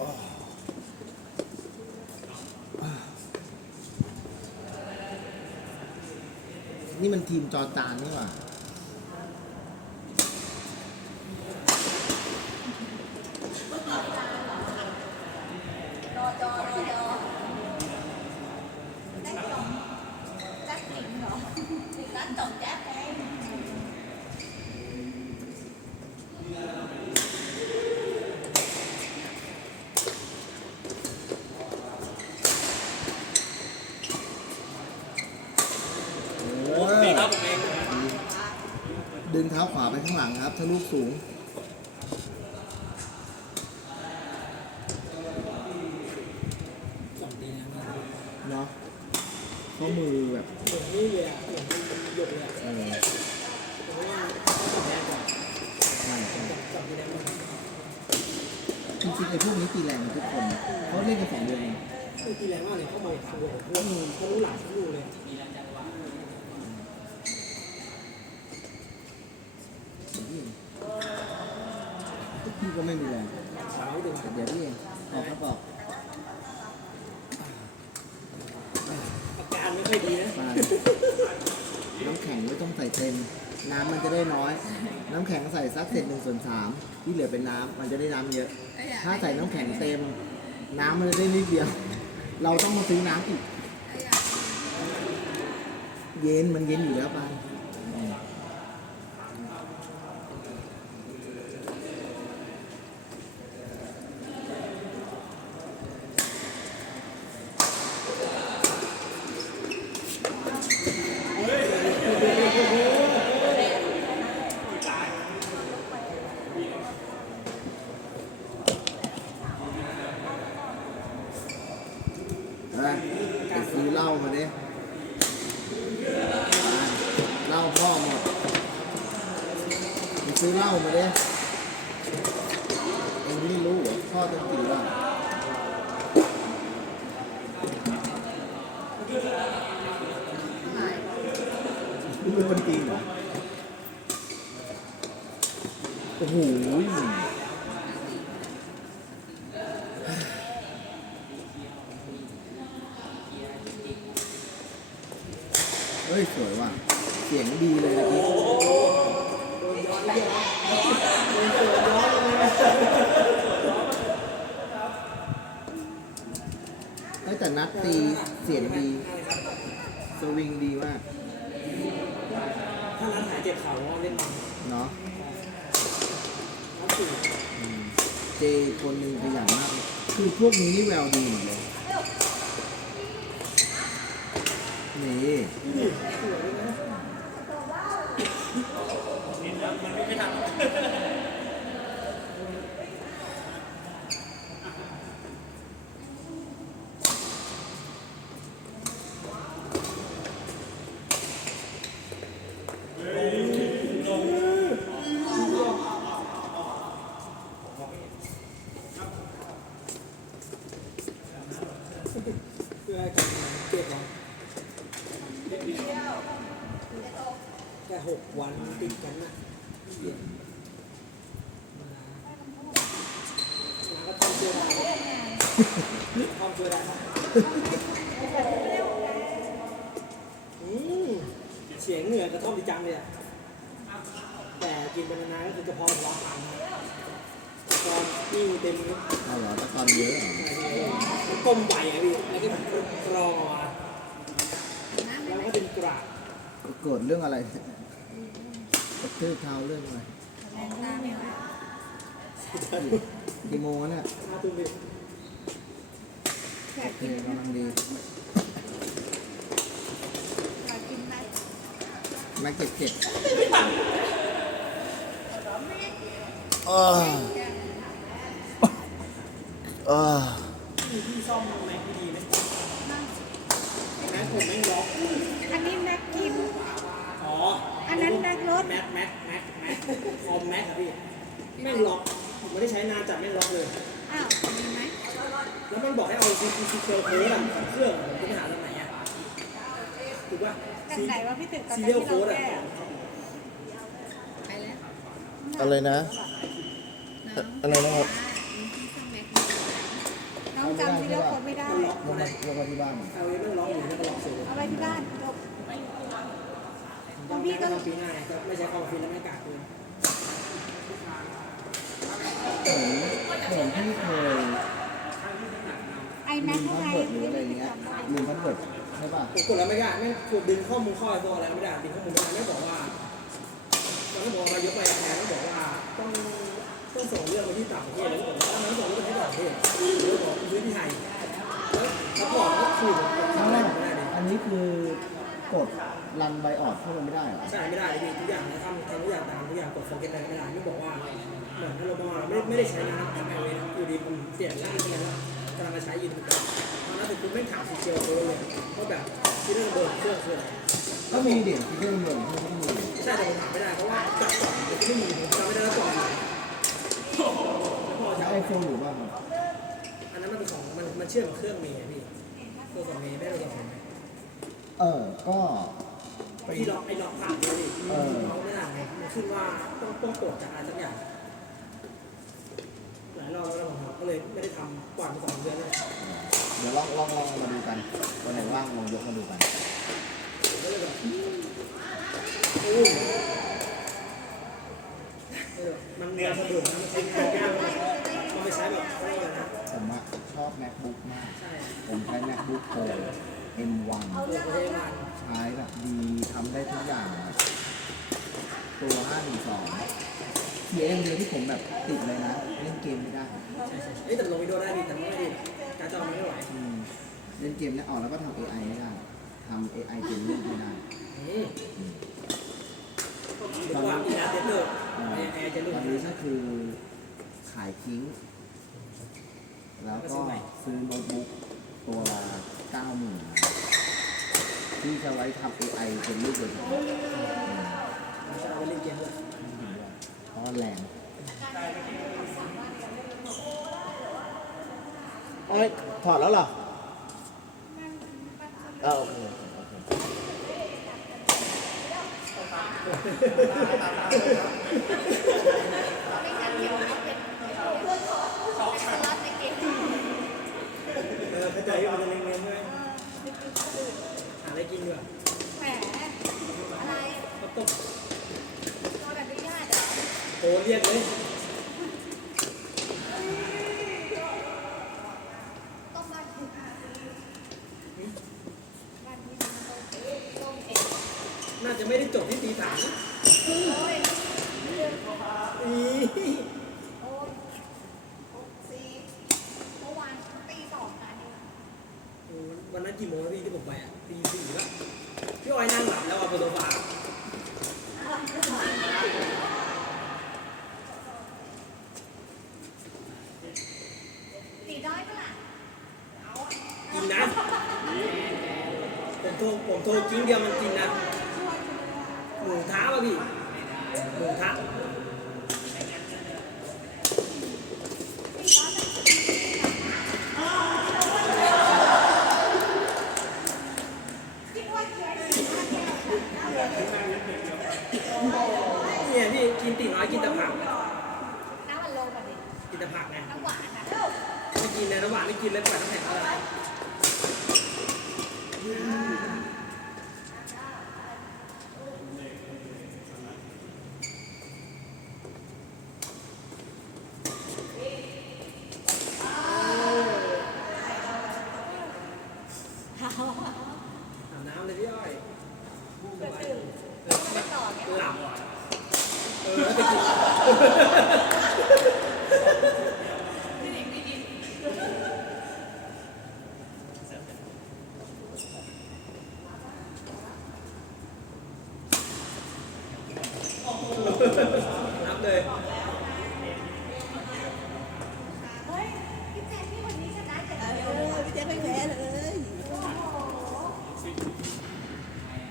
นี่มันทีมจอจานนี่หว่า รอจอรอจอได้จบแจ๊คหนิงเหรอถึงร้านจบแจ๊คไง โอ้นี่ครับผมเองดึงเท้าขวาไปข้างหลังครับถ้าลูกสูง เนาะข้อมือแบบเอนนี่เลยอะหมือนมันหยดเลยอะจรกก่อนใช่ใช่จริงๆไอ้พวกนี้ตีแรงกันทุกคนนะเขาเล่นกันสองเดือนเอง คือตีแรงมากเลยเข้ามาทางเดียวผมว่าเขารู้หลังเขารู้เลย พี่ก็ไม่มีแรงเช้าดึงแต่เดี๋ยวพี่เองออกครับออกอาการไม่ค่อยดีนะไปน้ำแข็งไม่ต้องใส่เต็ม น้ำมันจะได้น้อย น้ำแข็งใส่สักเศษหนึ่งส่วนสามที่เหลือเป็นน้ำมันจะได้น้ำเยอะ ถ้าใส่น้ำแข็งเต็ม น้ำมันจะได้นิดเดียว เราต้องมาซื้อน้ำอีก เย็นมันเย็นอยู่แล้วปานอืม เอ้ยไปซื้อเหล้ามาดิเหล้าพ่อหมดไป ซื้อเหล้ามาดิเองไม่รู้เหรอพ่อต้องกินเหล้านี่เป็นคนจีนเหรอ โอ้โห เฮ้ย สวยว่ะ เสียงดีเลยเมื่อกี้เฮ้ย แต่นัดตีเสียงดี สวิงดีมาก ถ้าร้านหายเจ็บเข่าเล่นมันเนาะร้านสี่อืมเจคนหนึ่งขยันมากเลยคือพวกนี้นี่แววดีหมดเลยนี่เพื่อให้การเจ็บเรา แค่หกวันติดกันนะเย็นมาก็ต้องเชื่อได้ต้องเชื่อได้อืมเสียงเหงื่อกระท่อมดีจังเลยอะแต่กินเป็นนานๆก็คือกระเพาะร้อนตามนะตอนนี่เต็มเลยเอาเหรอตะกอนเยอะเหรอก้มไหวอะพี่แล้วก็กรอ งออกมาแล้วก็เป็นกระดาษโกรธเรื่องอะไรกระทืบเท้าเรื่องอะไรกี่โมงแล้วเนี่ยห้าตุ้มพี่โอเคกำลังดีแม็กเจ็ดเจ็ดเออเออพี่พี่ซ่อมแม็กดีไหมแม็ก ผมแม่งล็อกอันนี้แม็กกิน อ๋ออันนั้นแม็กรถ แม็กแม็กแม็กแม็กคอมแม็กอะพี่แม่งล็อกผมไม่ได้ใช้นานจัดแม่งล็อกเลย อ้าวมีไหมแล้วมันบอกให้เอาซีซีซีเคอร์โค้ดอะของเครื่องผมจะไปหาตรงไหนอะถูกป่ะจากไหนวะพี่ตึกตอนซีนั้นเรียลที่โค้เราดอะแก้อะไปแล้วอะไรนะ อะไรนะครับน จำซีเรียลโค้ดไม่ได้มันล็อกลมางได้มาลงมาที่บ้านเอาไว้มันล็อกอยู่แล้วก็ล็อกสูงเอาไว้ที่บ้านจบตอนพี่ก็ทำปีหน้าก็ไม่ใช้คอมฟินแล้วไม่กากเลยเหมือนเหมือนที่เคยไอแม็ลืกมเท่าพัไหสร่เวิร์ดหรืออะไรเงี้ยลืมพัสเวิร์ดใช่ป่ะผมกดแล้วไม่ได้ไม่กดดึงข้อมูลข้อตัวอะไรไม่ได้ดึงข้อมูลไม่ได้ไม่บอกว่าตอนนั้นบอกมายกไปแทนแล้วบอกว่าต้องต้องส่งเรื่องไปที่ต่างประเทศแล้วบอกว่าทำไมต้องส่งเรื่อง ซื้อที่ไทยแล้วเขาบอกว่าคือผมครั้ทำงอะแรไรกไม่ได้ดิอันนี้คือกดรันไบออดเข้าไปไม่ได้เหรอใช่ไม่ได้เลยทุกอย่างนะทำทำทุกอย่างตามทุกอย่างกดโฟกัสอะไรไม่ได้ไม่บอกว่าเหมือนเราบอกไม่ไม่ได้ใช้งานทำไอเวอยู่ดีผมเปลี่ยนร่างไปแล้วกำลังมาใช้อยู่ตอนนั้นถึงคุณไม่ถามสีเจียวเลยว่าแบบที่เรื่องเบิร์นเครื่องคืออะไรก็มีเด็กที่เรื่องเมืองที่ต้องมีใช่แต่ผมถามไม่ได้เพราะว่าจับก่อนมันไม่มีผมจำไม่ได้แล้วก่อนใช้ไอโฟนหรือบ้างอั เชื่อมกับเครื่องเมย์พี่ตัวสองเมย์ไม่ได้ตัวสองเมย์เออ ก็ ไปที่ล็อกไอ้ล็อกผ่านเลยพี่ล็อกไม่ได้ไงมันขึ้นว่าต้องต้องกดจากอะไรสักอย่างหลายรอบแล้วผมก็เลยไม่ได้ทำก่อนมาสองเดือนเลย เดี๋ยวลองลองลองมาดูกันวันไหนว่างลองยกมาดูกัน ผมก็เลยแบบโอ้เออมันเนื้อสะดุดนะมันใช้งานยากมากมันไปใช้แบบเขาเรียกอะไรนะ ผมอะชอบ macbook มาก ใช่ ผมใช้ macbook pro m1 ตัวเขาใช้งาน ใช้แบบดีทำได้ทุกอย่างอะตัว512เสียอย่างเดียวที่ผมแบบติดเลยนะ เล่นเกมไม่ได้ใช่ใช่เอ้ยแต่ลงวิดีโอได้ดีแต่ไม่ได้การจอมันไม่ไหวอืมเล่นเกมเนี่ยออกแล้วก็ทำ AI ไม่ได้ทำ AI เกมเล่นไม่ได้อืมดีกว่าอีลาสเตเตอร์อ่าแอร์แอร์จะรุ่ตอนนนี้ก็คือขายทิ้ง แล้วก็ซื้อโน้ตบุ๊กตัวละ90,000 ที่จะไว้ทำ AI เป็นรูปโดยเฉพาะจะเอาไปเล่นเกมด้วยเพราะว่าแรงเอ้ยถอดแล้วเหรอเออโอเคโอเคไม่งั้นเดี๋ยวมันเป็นเพื่อนขอเป็นสล็อตในเกมเออเข้าใจว่ามันจะเล่นเกมใช่ไหมหาอะไรกินด้วย แหมอะไร ข้าวต้ม โดนอนุญาตเหรอ โตเรียกเลยน่าจะไม่ได้จบที่ตีสามโอ้ย อี โอ้ยหกสี่เมื่อวานตีสองนะนี่ วันนั้นกี่โมงแล้วพี่ที่ผมไปอะตีสี่แล้วพี่ออยนั่งหลับแล้วอะบนโซฟา ตีด้อยเปะล่าเอาอะ กินนะผมโทร ผมโทรกิ้งเดียวมันกินนะหมูท้าป่ะพี่หมูท้าคิดว่เนี่ยพี่กินตีน้อยกินแต่ผักน้ำมันลงแบบนี้กินแต่ผักไงน้ำหวานอะไม่กินเลยน้ำหวานไม่กินเลยปล่อยน้ำแข็งอะไอาบน้ำเลยพี่อ้อยเกิดตื่นไม่ต่อเนี่ยหลับเออแล้วไปกิน